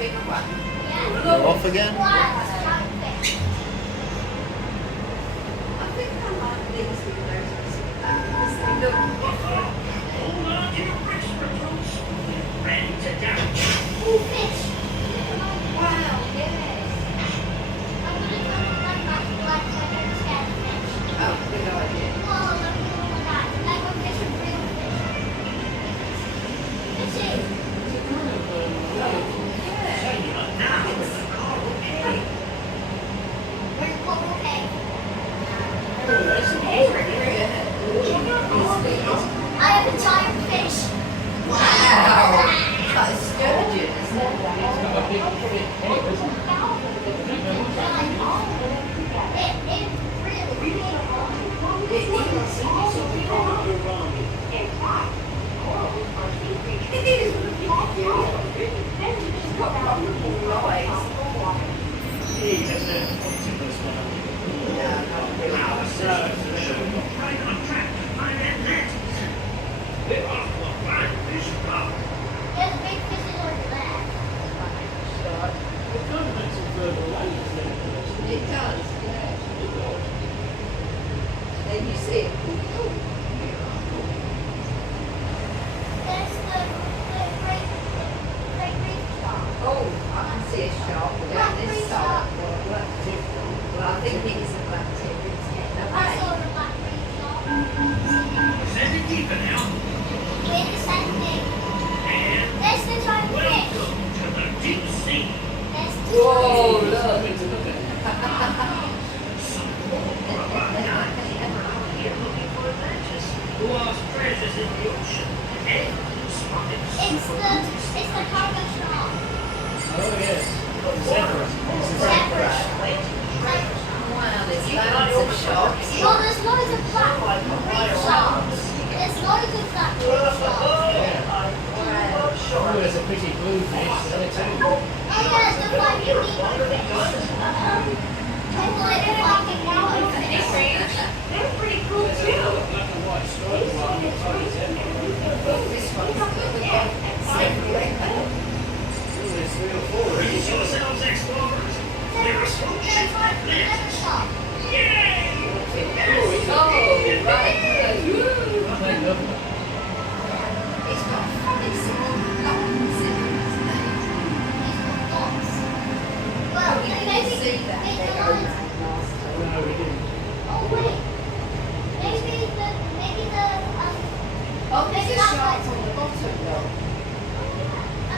big one. You're off again? I think I like these windows. They look different. Hold on to your wrist controls. Ready to dash. Oh, fish. Wow, yes. Oh, good idea. Now the car will carry. I have a giant fish. Wow. Like sturgeon, isn't it? It is. It is. It's got wonderful eyes. Right on track. I'm at that. We're off to a fine fish run. It does, yeah. Then you see it. Oh, I can see a shark down this side. Well, I think it is a black tip. It's getting away. Send it deeper now. And welcome to the deep sea. Whoa, look. Some more about 9 around here looking for Atlantis, who lost treasures in the ocean and spotted It's the cargo shark. Oh, yes. Zebra. Zebra. Wow, there's loads of sharks. Well, there's loads of black reef sharks. There's loads of black reef sharks. Oh, there's a pretty blue fish there too. Oh yeah, the flying Nemo fish. People like the flying Nemo fish. They're pretty cool too. Black and white striped one. This one's got the There's 3 or 4. Brace yourselves, explorers. There are spaceships like Atlantis. Yay! Oh, right. It's got it's lots in it, isn't it? Well, You maybe can see that maybe there the around ones. last time. No, we didn't. Oh wait, maybe the Oh, there's maybe a that's shark why. on the bottom, though.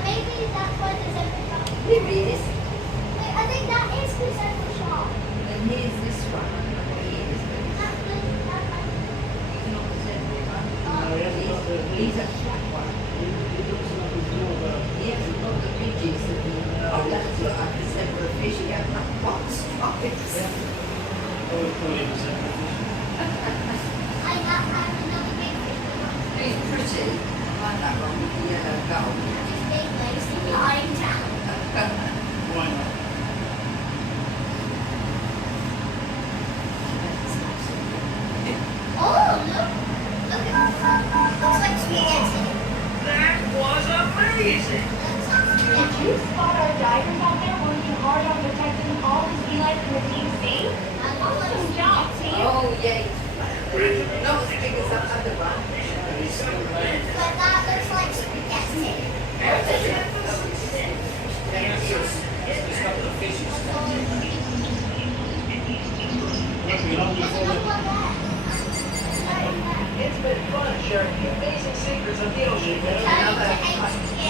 Maybe that's why the zebra shark. Here he is. Wait, I think that is the zebra shark. And here's this one. I don't know what he is, but he's That's the not the zebra one. No, he hasn't got the He's a flat one. He looks like he's more of a... He hasn't got the ridges of the... Oh, that's like a zebra fish. He has like white stripes. I would call him a zebra fish. I have another big fish. He's pretty. I like that one with the yellow gold. His big legs lying down. Why not? Oh, look at looks like spaghetti. That was amazing! Looks like Did spaghetti. you spot our divers out there working hard on protecting all the sea life in the deep sea? Awesome job, team! Oh, yeah. Not as big as that other one. But that looks like spaghetti. Looking on There's before another the... one there. It's been fun sharing the amazing secrets of the ocean. Turning to hate